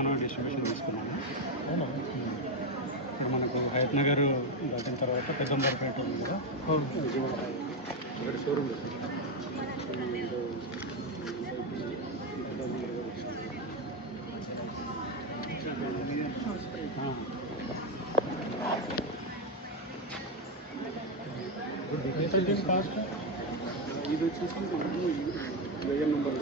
Information తీసుకున్నాను ఇప్పుడు మనకు హయత్ నగర్ దాటిన తర్వాత పెద్దంబరపేట ఉంది కదా. షోరూమ్ కాస్ట్ ఇది వచ్చేసి వెయ్యి నెంబర్.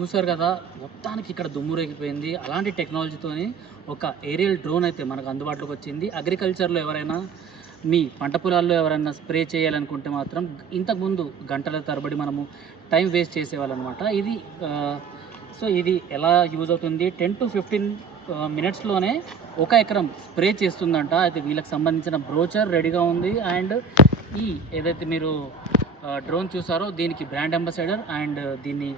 చూసారు కదా మొత్తానికి ఇక్కడ దుమ్ము రేగిపోయింది అలాంటి టెక్నాలజీతోని ఒక ఏరియల్ డ్రోన్ అయితే మనకు అందుబాటులోకి వచ్చింది. అగ్రికల్చర్లో ఎవరైనా మీ పంట పొలాల్లో ఎవరైనా స్ప్రే చేయాలనుకుంటే మాత్రం ఇంతకుముందు గంటల తరబడి మనము టైం వేస్ట్ చేసేవాళ్ళనమాట. ఇది సో ఇది ఎలా యూజ్ అవుతుంది? టెన్ టు ఫిఫ్టీన్ మినిట్స్లోనే ఒక ఎకరం స్ప్రే చేస్తుందంట. అయితే వీళ్ళకి సంబంధించిన బ్రోచర్ రెడీగా ఉంది. అండ్ ఈ ఏదైతే మీరు డ్రోన్ చూసారో దీనికి బ్రాండ్ అంబాసిడర్ అండ్ దీన్ని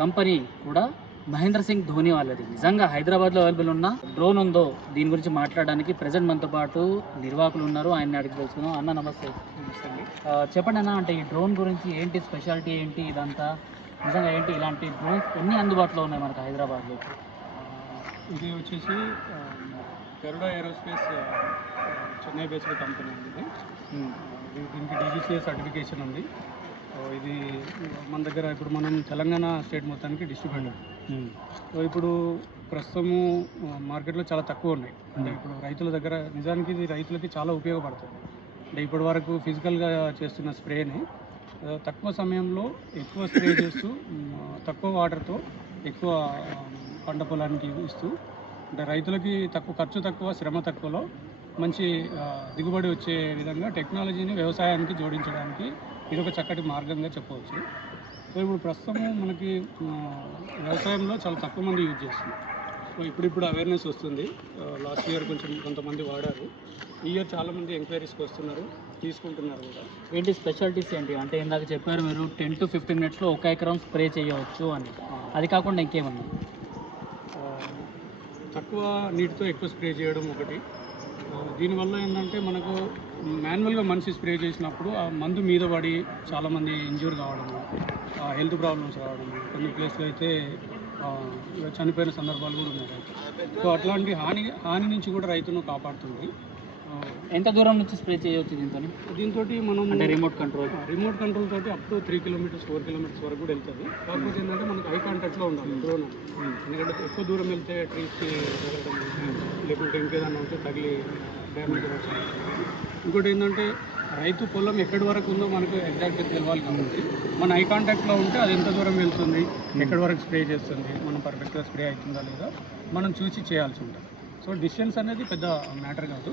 కంపెనీ కూడా మహేంద్ర సింగ్ ధోని వాళ్ళది. నిజంగా హైదరాబాద్లో అవైలబుల్ ఉన్న డ్రోన్ ఉందో దీని గురించి మాట్లాడడానికి ప్రజెంట్ మనతో పాటు నిర్వాహకులు ఉన్నారు. ఆయన అడిగి తెలుసుకుందాం. అన్న నమస్తే. చెప్పండి అన్న అంటే ఈ డ్రోన్ గురించి ఏంటి? స్పెషాలిటీ ఏంటి? ఇదంతా నిజంగా ఏంటి? ఇలాంటి డ్రోన్స్ ఎన్ని అందుబాటులో ఉన్నాయి మనకు హైదరాబాద్లో? ఇది వచ్చేసి Garuda aerospace Chennai based company అండి ఇది. ఉమ్, దీ- దీనికి డీజీసీఏ సర్టిఫికేషన్ ఉంది. ఇది మన దగ్గర ఇప్పుడు మనం తెలంగాణ స్టేట్ మొత్తానికి డిస్ట్రిబ్యూటర్ సో ఇప్పుడు ప్రస్తుతము మార్కెట్లో చాలా తక్కువ ఉన్నాయి. అంటే ఇప్పుడు రైతుల దగ్గర నిజానికి ఇది రైతులకి చాలా ఉపయోగపడుతుంది. అంటే ఇప్పటి వరకు ఫిజికల్గా చేస్తున్న స్ప్రేని తక్కువ సమయంలో ఎక్కువ స్ప్రే చేస్తూ తక్కువ వాటర్తో ఎక్కువ పంట పొలానికి ఇస్తూ అంటే రైతులకి తక్కువ ఖర్చు తక్కువ శ్రమ తక్కువలో మంచి దిగుబడి వచ్చే విధంగా టెక్నాలజీని వ్యవసాయానికి జోడించడానికి ఇది ఒక చక్కటి మార్గంగా చెప్పవచ్చు. సో ఇప్పుడు ప్రస్తుతం మనకి వ్యవసాయంలో చాలా తక్కువ మంది యూజ్ చేస్తున్నారు. సో ఇప్పుడిప్పుడు అవేర్నెస్ వస్తుంది. లాస్ట్ ఇయర్ కొంచెం కొంతమంది వాడారు. ఈ ఇయర్ చాలామంది ఎంక్వైరీస్కి వస్తున్నారు తీసుకుంటున్నారు కూడా. ఏంటి స్పెషాలిటీస్ ఏంటి? అంటే ఇందాక చెప్పారు మీరు టెన్ టు ఫిఫ్టీన్ మినిట్స్లో ఒక ఎకరం స్ప్రే చేయవచ్చు అని. అది కాకుండా ఇంకేమన్నా? తక్కువ నీటితో ఎక్కువ స్ప్రే చేయడం ఒకటి. దీనివల్ల ఏంటంటే మనకు మాన్యువల్గా మనిషి స్ప్రే చేసినప్పుడు ఆ మందు మీద పడి చాలామంది ఇంజ్యూర్ కావడము హెల్త్ ప్రాబ్లమ్స్ రావడం కొన్ని ప్లేస్లో అయితే చనిపోయిన సందర్భాలు కూడా ఉన్నాయి. సో అట్లాంటి హాని హాని నుంచి కూడా రైతును కాపాడుతుంది. ఎంత దూరం నుంచి స్ప్రే చేయవచ్చు దీంతో దీంతో మనం అంటే రిమోట్ కంట్రోల్ రిమోట్ కంట్రోల్ తోటి up to three kilometres four kilometres వరకు కూడా వెళ్తుంది. కాకపోతే ఏంటంటే మనకి ఐ కాంటాక్ట్లో ఉండాలి డ్రోన్ ఎందుకంటే ఎక్కువ దూరం వెళ్తే ట్రీస్కి లేకుంటే ఇంకేదన్నా ఉంటే తగిలి డ్యామేజ్ అవ్వచ్చు ఇంకోటి ఏంటంటే రైతు పొలం ఎక్కడి వరకు ఉందో మనకు ఎగ్జాక్ట్గా తెలియాలి కాబట్టి మన ఐ కాంటాక్ట్లో ఉంటే అది ఎంత దూరం వెళ్తుంది ఎక్కడి వరకు స్ప్రే చేస్తుంది మనం పర్ఫెక్ట్గా స్ప్రే అవుతుందా లేదా మనం చూసి చేయాల్సి ఉంటుంది. సో డిస్టెన్స్ అనేది పెద్ద మ్యాటర్ కాదు.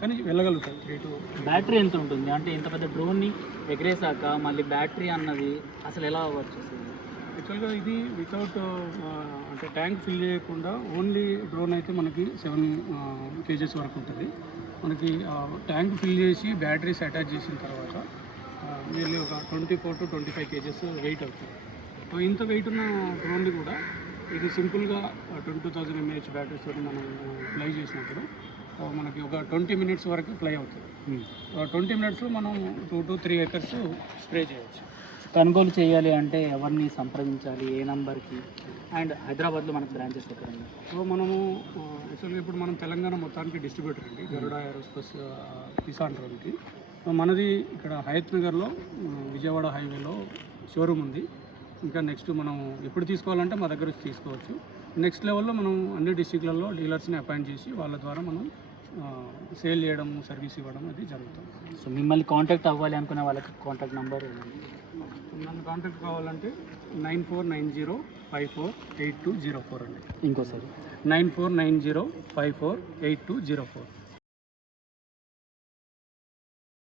కానీ వెళ్ళగలుగుతాయి త్రీ టు బ్యాటరీ ఎంత ఉంటుంది? అంటే ఇంత పెద్ద డ్రోన్ని ఎగరేసాక మళ్ళీ బ్యాటరీ అన్నది అసలు ఎలా వర్క్ చేస్తుంది యాక్చువల్గా ఇది వితౌట్ అంటే ట్యాంక్ ఫిల్ చేయకుండా ఓన్లీ డ్రోన్ అయితే మనకి సెవెన్ కేజెస్ వరకు ఉంటుంది. మనకి ట్యాంక్ ఫిల్ చేసి బ్యాటరీస్ అటాచ్ చేసిన తర్వాత నియర్లీ ఒక twenty four to twenty five kgs weight అవుతుంది. సో ఇంత వెయిట్ ఉన్న డ్రోన్ది కూడా ఇది సింపుల్గా twenty two thousand mAh batteries తోటి మనం ఫ్లై చేసినప్పుడు మనకి ఒక ట్వంటీ మినిట్స్ వరకు ఫ్లై అవుతుంది. ట్వంటీ మినిట్స్లో మనం two to three acres spray చేయవచ్చు కొనుగోలు చేయాలి అంటే ఎవరిని సంప్రదించాలి? ఏ నంబర్కి? అండ్ హైదరాబాద్లో మనకు బ్రాంచెస్ ఎక్కడ సో మనము యాక్చువల్గా ఇప్పుడు మనం తెలంగాణ మొత్తానికి డిస్ట్రిబ్యూటర్ అండి. గరుడ ఏరోస్పేస్ కిసాన్ సో మనది ఇక్కడ హయత్ నగర్లో విజయవాడ హైవేలో షోరూమ్ ఉంది. ఇంకా నెక్స్ట్ మనం ఎప్పుడు తీసుకోవాలంటే మా దగ్గర వచ్చి తీసుకోవచ్చు. నెక్స్ట్ లెవెల్లో మనం అన్ని డిస్టిక్లలో డీలర్స్ని అపాయింట్ చేసి వాళ్ళ ద్వారా మనం సేల్ చేయడం సర్వీస్ ఇవ్వడం అది జరుగుతుంది. సో మిమ్మల్ని కాంటాక్ట్ అవ్వాలి అనుకునే వాళ్ళకి కాంటాక్ట్ నంబర్ నన్ను కాంటాక్ట్ కావాలంటే nine four nine zero five four eight two zero four అండి. ఇంకోసారి. Nine four nine zero five four eight two zero four.